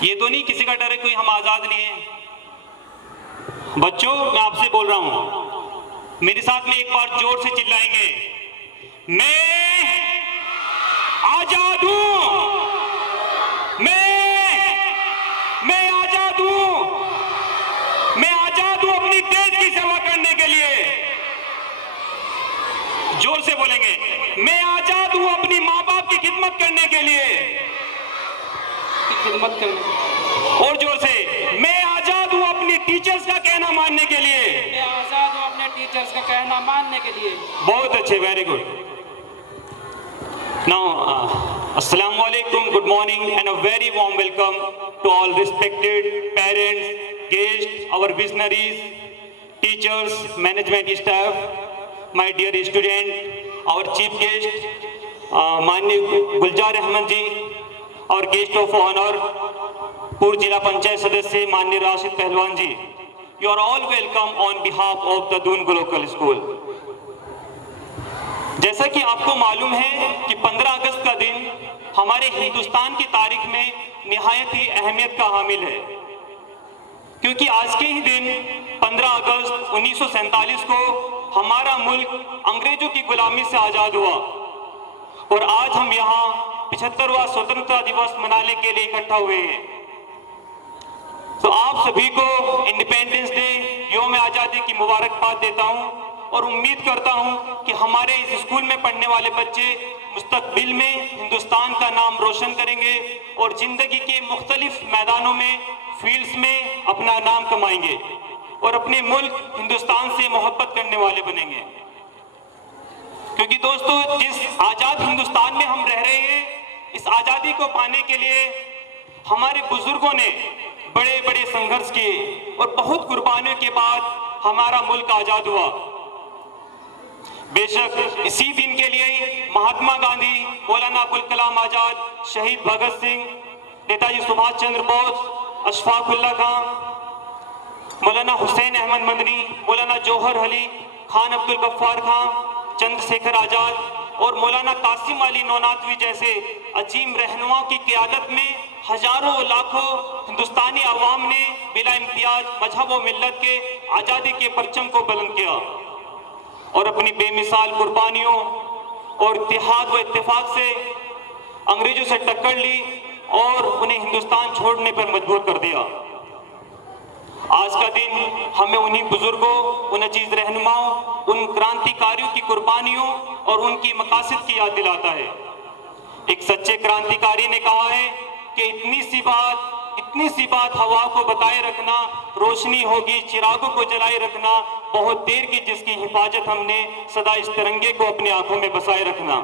ये तो नहीं किसी का डर है कोई हम आजाद नहीं है। बच्चों मैं आपसे बोल रहा हूं, मेरे साथ में एक बार जोर से चिल्लाएंगे, मैं आजाद हूं, मैं आजाद हूं, मैं आजाद हूं अपनी देश की सेवा करने के लिए। जोर से बोलेंगे, मैं आजाद हूं अपनी माँ बाप की खिदमत करने के लिए, खिदमत करने। और जोर से, मैं आजाद हूं अपनी टीचर्स का कहना मानने के लिए, मैं आजाद हूं अपने टीचर्स का कहना मानने के लिए। बहुत अच्छे, very good. Now, Assalamu alaikum, good morning and a very warm welcome to all respected parents, guests, our visionaries, teachers, management staff, my dear student, our chief guest, माननीय गुलजार अहमद जी, और गेस्ट ऑफ ऑनर पूर्व जिला पंचायत सदस्य माननीय राशिद पहलवान जी, you are all welcome on behalf of the Doon local school. जैसा कि आपको मालूम है कि 15 अगस्त का दिन हमारे हिंदुस्तान की तारीख में निहायत ही अहमियत का हामिल है, क्योंकि आज के ही दिन 15 अगस्त 1947 को हमारा मुल्क अंग्रेजों की गुलामी से आज़ाद हुआ और आज हम यहाँ 75वां स्वतंत्रता दिवस मनाने के लिए इकट्ठा हुए हैं। तो आप सभी को इंडिपेंडेंस डे, यौम आज़ादी की मुबारकबाद देता हूँ और उम्मीद करता हूं कि हमारे इस स्कूल में पढ़ने वाले बच्चे मुस्तकबिल में हिंदुस्तान का नाम रोशन करेंगे और जिंदगी के मुख्तलिफ मैदानों में, फील्ड्स में अपना नाम कमाएंगे और अपने मुल्क हिंदुस्तान से मोहब्बत करने वाले बनेंगे। क्योंकि दोस्तों, जिस आज़ाद हिंदुस्तान में हम रह रहे हैं, इस आज़ादी को पाने के लिए हमारे बुजुर्गों ने बड़े बड़े संघर्ष किए और बहुत कुर्बानियों के बाद हमारा मुल्क आज़ाद हुआ। बेशक इसी दिन के लिए महात्मा गांधी, मौलाना अबुल कलाम आजाद, शहीद भगत सिंह, नेताजी सुभाष चंद्र बोस, अशफाक उल्लाह खां, मौलाना हुसैन अहमद मदनी, मौलाना जौहर अली, खान अब्दुल गफ्फार खां, चंद्रशेखर आजाद और मौलाना कासिम अली नौनातवी जैसे अजीम रहनुमाओं की क़ियादत में हजारों लाखों हिंदुस्तानी अवाम ने बिला इम्तियाज मजहब व मिल्लत के आज़ादी के परचम को बुलंद किया और अपनी बेमिसाल कुर्बानियों और इत्तेहाद व इत्तेफाक से अंग्रेजों से टक्कर ली और उन्हें हिंदुस्तान छोड़ने पर मजबूर कर दिया। आज का दिन हमें उन्हीं बुजुर्गों, उन अजीज रहनुमाओं, उन क्रांतिकारियों की कुर्बानियों और उनकी मकासद की याद दिलाता है। एक सच्चे क्रांतिकारी ने कहा है कि इतनी सी बात हवा को बताए रखना, रोशनी होगी चिरागों को जलाए रखना, बहुत देर की जिसकी हिफाजत हमने सदा इस तिरंगे को अपनी आंखों में बसाए रखना।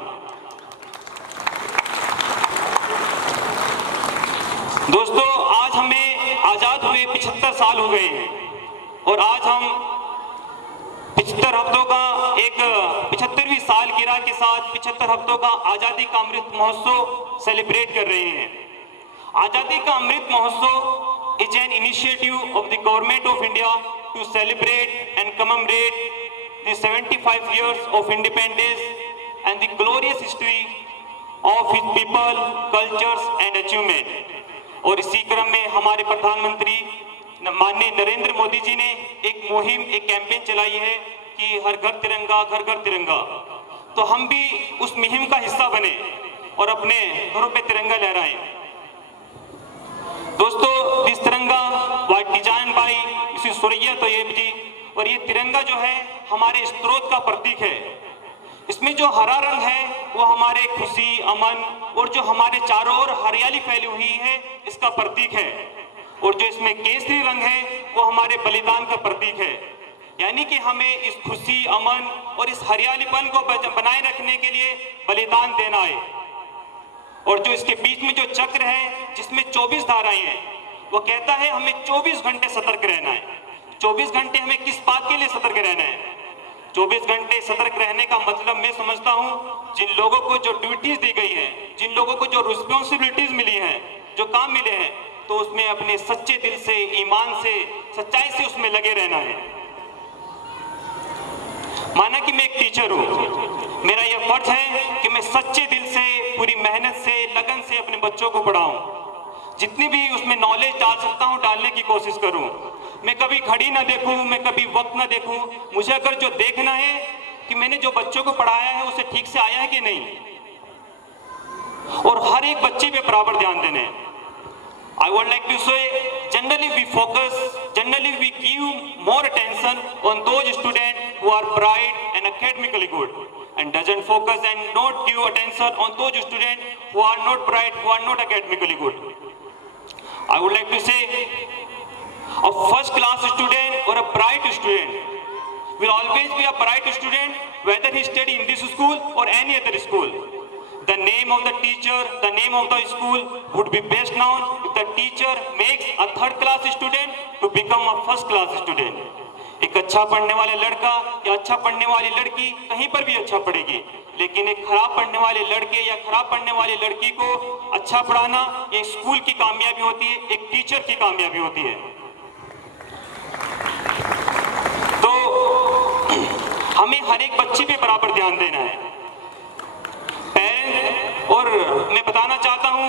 दोस्तों, आज हमें आजाद हुए 75 साल हो गए हैं और आज हम 75 हफ्तों का एक 75वीं सालगिरह के साथ 75 हफ्तों का आजादी का अमृत महोत्सव सेलिब्रेट कर रहे हैं। आजादी का Amrit Mahotsav is an initiative of the government of India to celebrate and commemorate the 75 years of independence and the glorious history of its people, cultures and achievement। और इसी क्रम में हमारे प्रधानमंत्री माननीय नरेंद्र मोदी जी ने एक मुहिम, एक कैंपेन चलाई है कि हर घर तिरंगा, घर घर तिरंगा। तो हम भी उस मुहिम का हिस्सा बने और अपने घरों पे तिरंगा लहराएं। दोस्तों, this Tiranga was design by Suraiya Tyabji ji और ये तिरंगा जो है हमारे स्त्रोत का प्रतीक है। इसमें जो हरा रंग है वो हमारे खुशी, अमन और जो हमारे चारों ओर हरियाली फैली हुई है इसका प्रतीक है, और जो इसमें केसरी रंग है वो हमारे बलिदान का प्रतीक है। यानी कि हमें इस खुशी, अमन और इस हरियालीपन को बनाए रखने के लिए बलिदान देना है। और जो इसके बीच में जो चक्र है जिसमें 24 धाराएं हैं, वो कहता है हमें 24 घंटे सतर्क रहना है। 24 घंटे हमें किस बात के लिए सतर्क रहना है? 24 घंटे सतर्क रहने का मतलब मैं समझता हूं, जिन लोगों को जो ड्यूटीज दी गई है, जिन लोगों को जो रिस्पॉन्सिबिलिटीज मिली हैं, जो काम मिले हैं, तो उसमें अपने सच्चे दिल से, ईमान से, सच्चाई से उसमें लगे रहना है। माना कि मैं एक टीचर हूं, मेरा यह फर्ज है कि मैं सच्चे दिल से, पूरी मेहनत से, लगन से अपने बच्चों को पढ़ाऊं। जितनी भी उसमें नॉलेज डाल सकता हूँ डालने की कोशिश करूँ। मैं कभी घड़ी ना देखूँ, मैं कभी वक्त ना देखूँ। मुझे अगर जो देखना है कि मैंने जो बच्चों को पढ़ाया है उसे ठीक से आया है कि नहीं, और हर एक बच्चे पे बराबर ध्यान देना है। I would like to say, generally we give more attention on those students who are bright and academically good, and doesn't focus and not give attention on those students who are not bright, who are not academically good. I would like to say, a first class student or a bright student will always be a bright student, whether he study in this school or any other school. The name of the teacher, the name of the school would be best known if the teacher makes a third class student to become a first class student. एक अच्छा पढ़ने वाले लड़का या अच्छा पढ़ने वाली लड़की कहीं पर भी अच्छा पढ़ेगी, लेकिन एक खराब पढ़ने वाले लड़के या खराब पढ़ने वाली लड़की को अच्छा पढ़ाना ये स्कूल की कामयाबी होती है, एक टीचर की कामयाबी होती है। तो हमें हर एक बच्चे पे बराबर ध्यान देना है। और मैं बताना चाहता हूं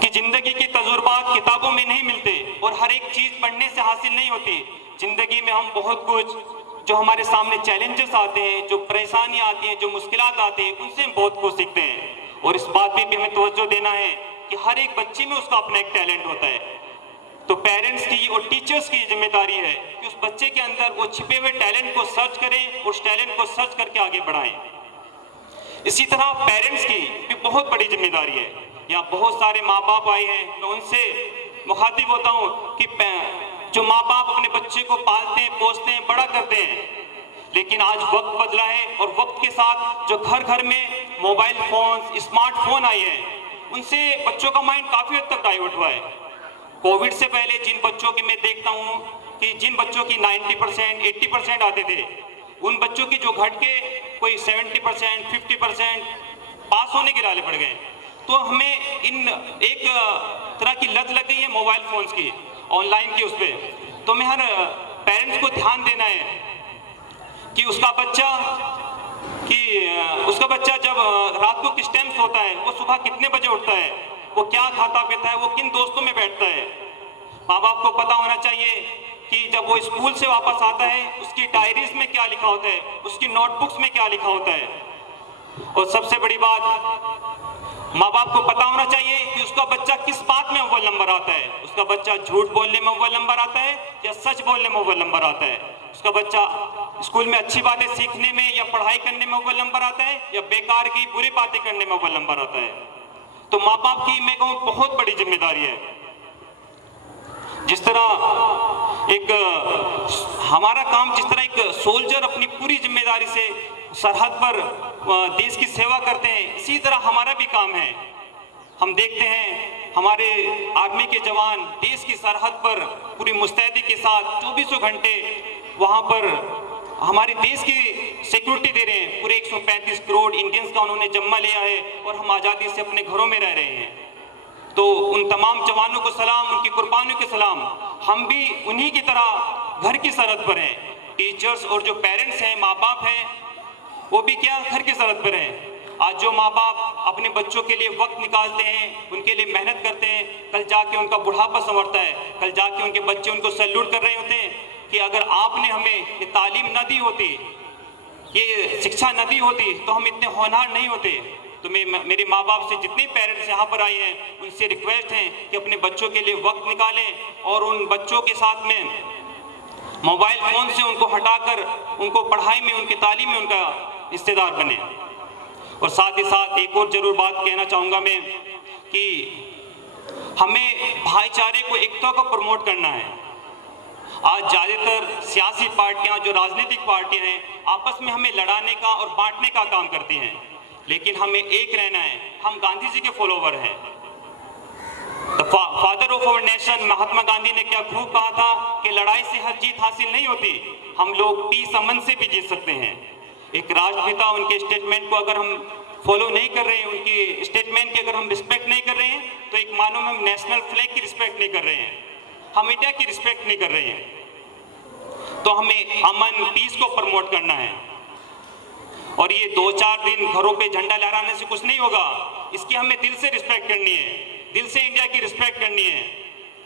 कि जिंदगी के तजुर्बात किताबों में नहीं मिलते और हर एक चीज पढ़ने से हासिल नहीं होती। जिंदगी में हम बहुत कुछ जो हमारे सामने चैलेंजेस आते हैं, जो परेशानियां आती हैं, जो मुश्किलात आती हैं, उनसे हम बहुत कुछ सीखते हैं। और इस बात पे भी हमें तवज्जो देना है कि हर एक बच्चे में उसका अपना एक टैलेंट होता है। तो पेरेंट्स की और टीचर्स की जिम्मेदारी है कि उस बच्चे के अंदर वो छिपे हुए टैलेंट को सर्च करें, उस टैलेंट को सर्च करके आगे बढ़ाएं। इसी तरह पेरेंट्स की भी बहुत बड़ी जिम्मेदारी है। यहाँ बहुत सारे माँ बाप आए हैं, मैं उनसे मुखातिब होता हूँ कि जो माँ बाप अपने बच्चे को पालते हैं, पोसते हैं, बड़ा करते हैं, लेकिन आज वक्त बदला है और वक्त के साथ जो घर घर में मोबाइल फोन, स्मार्टफोन आए हैं, उनसे बच्चों का माइंड काफी हद तक डाइवर्ट हुआ है। कोविड से पहले जिन बच्चों की मैं देखता हूँ कि जिन बच्चों की 90%, 80% आते थे, उन बच्चों की जो घट के कोई 70%, 50% पास होने के लाले पड़ गए। तो हमें इन एक तरह की लत लग गई है मोबाइल फोन्स की, ऑनलाइन की, उस पर। तो मैं हर पेरेंट्स को ध्यान देना है कि उसका बच्चा जब रात को किस टाइम सोता है, वो सुबह कितने बजे उठता है, वो क्या खाता पीता है, वो किन दोस्तों में बैठता है। माँ बाप को पता होना चाहिए कि जब वो स्कूल से वापस आता है उसकी डायरीज में क्या लिखा होता है, उसकी नोटबुक्स में क्या लिखा होता है। और सबसे बड़ी बात, माँ बाप को पता होना चाहिए कि उसका बच्चा किस बात में अव्वल नंबर आता है। उसका बच्चा झूठ बोलने में अव्वल नंबर आता है या सच बोलने में अव्वल नंबर आता है। उसका बच्चा स्कूल में अच्छी बातें सीखने में या पढ़ाई करने में अव्वल नंबर आता है या बेकार की बुरी बातें करने में अव्वल नंबर आता है। तो माँ बाप की मैं कहूँ बहुत बड़ी जिम्मेदारी है। जिस तरह एक हमारा काम, जिस तरह एक सोल्जर अपनी पूरी जिम्मेदारी से सरहद पर देश की सेवा करते हैं, इसी तरह हमारा भी काम है। हम देखते हैं हमारे आर्मी के जवान देश की सरहद पर पूरी मुस्तैदी के साथ 24 घंटे वहां पर हमारे देश की सिक्योरिटी दे रहे हैं। पूरे 135 करोड़ इंडियंस का उन्होंने जिम्मा लिया है और हम आज़ादी से अपने घरों में रह रहे हैं। तो उन तमाम जवानों को सलाम, उनकी कुर्बानियों के सलाम। हम भी उन्हीं की तरह घर की सरहद पर हैं। टीचर्स और जो पेरेंट्स हैं, माँ बाप हैं, वो भी क्या घर की सरहद पर हैं। आज जो माँ बाप अपने बच्चों के लिए वक्त निकालते हैं, उनके लिए मेहनत करते हैं, कल जाके उनका बुढ़ापा संवरता है, कल जाके उनके बच्चे उनको सैल्यूट कर रहे होते हैं कि अगर आपने हमें ये तालीम न दी होती, ये शिक्षा न दी होती, तो हम इतने होनहार नहीं होते। तो मेरे माँ बाप से जितने पेरेंट्स यहाँ पर आए हैं, उनसे रिक्वेस्ट है कि अपने बच्चों के लिए वक्त निकालें और उन बच्चों के साथ में मोबाइल फ़ोन से उनको हटाकर उनको पढ़ाई में, उनकी तालीम में उनका हिस्सेदार बने। और साथ ही साथ एक और ज़रूर बात कहना चाहूँगा मैं कि हमें भाईचारे को, एकता को प्रमोट करना है। आज ज़्यादातर सियासी पार्टियाँ, जो राजनीतिक पार्टियाँ हैं, आपस में हमें लड़ाने का और बांटने का काम करती हैं, लेकिन हमें एक रहना है। हम गांधी जी के फॉलोवर हैं। Father of our nation Mahatma Gandhi ने क्या खूब कहा था कि लड़ाई से हर जीत हासिल नहीं होती, हम लोग पीस अमन से भी जीत सकते हैं। एक राष्ट्रपिता, उनके स्टेटमेंट को अगर हम फॉलो नहीं कर रहे हैं, उनकी स्टेटमेंट की अगर हम रिस्पेक्ट नहीं कर रहे हैं, तो एक मानो हम नेशनल फ्लैग की रिस्पेक्ट नहीं कर रहे हैं, हम इंडिया की रिस्पेक्ट नहीं कर रहे हैं। तो हमें अमन, पीस को प्रमोट करना है। और ये 2-4 दिन घरों पे झंडा लहराने से कुछ नहीं होगा, इसकी हमें दिल से रिस्पेक्ट करनी है। दिल से इंडिया की रिस्पेक्ट करनी है।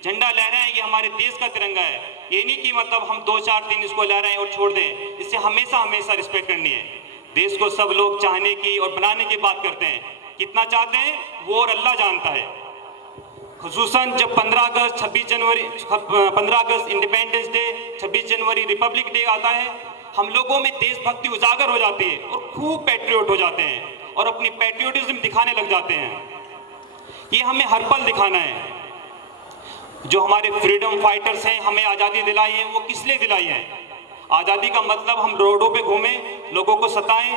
झंडा लहराएं, ये हमारे देश का तिरंगा है। ये नहीं कि मतलब हम 2-4 दिन इसको लहराएं और छोड़ दें, इससे हमेशा हमेशा रिस्पेक्ट करनी है। देश को सब लोग चाहने की और बनाने की बात करते हैं, कितना चाहते हैं वो और अल्लाह जानता है। खुसूसन जब 15 अगस्त 26 जनवरी 15 अगस्त इंडिपेंडेंस डे, 26 जनवरी रिपब्लिक डे आता है, हम लोगों में देशभक्ति उजागर हो जाती है और खूब पैट्रियोट हो जाते हैं और अपनी पैट्रियोटिज्म दिखाने लग जाते हैं। ये हमें हर पल दिखाना है। जो हमारे फ्रीडम फाइटर्स हैं, हमें आज़ादी दिलाई है, वो किस लिए दिलाई है? आज़ादी का मतलब हम रोडों पे घूमें, लोगों को सताएं,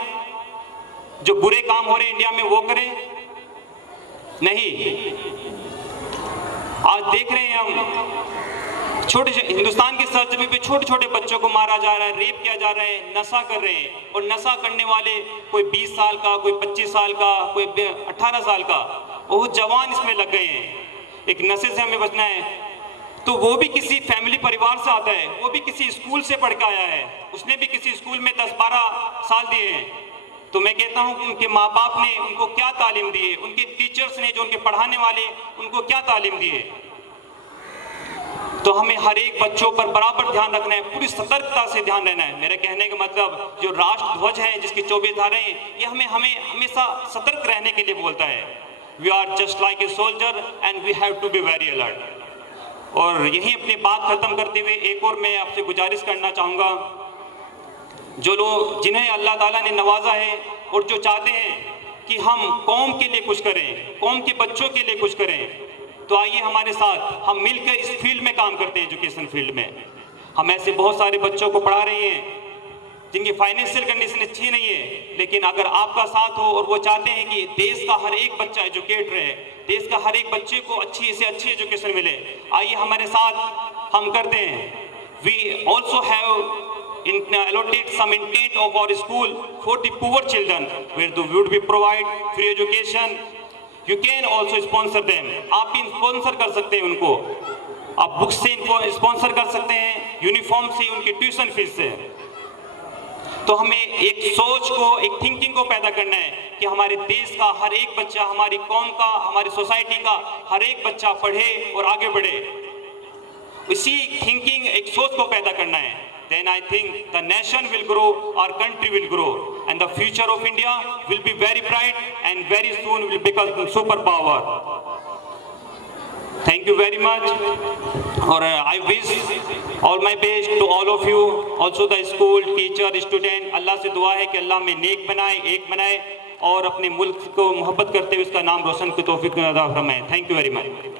जो बुरे काम हो रहे हैं इंडिया में वो करें? नहीं। आज देख रहे हैं हम छोटे हिंदुस्तान के सरजमीन पे छोटे छोटे बच्चों को मारा जा रहा है, रेप किया जा रहा है, नशा कर रहे हैं। और नशा करने वाले कोई 20 साल का, कोई 25 साल का, कोई 18 साल का, बहुत जवान इसमें लग गए हैं। एक नशे से हमें बचना है, तो वो भी किसी फैमिली परिवार से आता है, वो भी किसी स्कूल से पढ़ के आया है, उसने भी किसी स्कूल में 10-12 साल दिए हैं। तो मैं कहता हूं कि उनके माँ बाप ने उनको क्या तालीम दी है, उनके टीचर्स ने, जो उनके पढ़ाने वाले, उनको क्या तालीम दी है। तो हमें हर एक बच्चों पर बराबर ध्यान रखना है, पूरी सतर्कता से ध्यान रहना है। मेरे कहने का मतलब जो राष्ट्र ध्वज है, जिसकी 24 धाराएं हैं, ये हमें हमेशा सतर्क रहने के लिए बोलता है। We are just like a soldier and we have to be very alert. और यही अपनी बात खत्म करते हुए एक और मैं आपसे गुजारिश करना चाहूँगा, जो लोग जिन्हें अल्लाह ताला ने नवाजा है और जो चाहते हैं कि हम कौम के लिए कुछ करें, कौम के बच्चों के लिए कुछ करें, तो आइए हमारे साथ हम मिलकर इस फील्ड में काम करते हैं। एजुकेशन फील्ड में हम ऐसे बहुत सारे बच्चों को पढ़ा रहे हैं जिनकी फाइनेंशियल कंडीशन अच्छी नहीं है, लेकिन अगर आपका साथ हो और वो चाहते हैं कि देश का हर एक बच्चा एजुकेट रहे, देश का हर एक बच्चे को अच्छी से अच्छी एजुकेशन मिले, आइए हमारे साथ हम करते हैं। We also have allotted some intent of our school for the poor children, where we would be provide free education. You can also sponsor them. आप भी स्पॉन्सर कर सकते हैं उनको, आप बुक्स से स्पॉन्सर कर सकते हैं, यूनिफॉर्म से, उनकी ट्यूशन फीस से। तो हमें एक सोच को, एक थिंकिंग को पैदा करना है कि हमारे देश का हर एक बच्चा, हमारी कौम का, हमारी सोसाइटी का हर एक बच्चा पढ़े और आगे बढ़े। इसी थिंकिंग, एक सोच को पैदा करना है। Then I think the nation will grow, our country will grow, and the future of India will be very bright and very soon will become superpower. Thank you very much. और I wish all my best to all of you, also the school, teacher, student. अल्लाह से दुआ है कि अल्लाह में नेक बनाए, एक बनाए और अपने मुल्क को मोहब्बत करते हुए उसका नाम रोशन की तौफीक अता फरमाए। Thank you very much.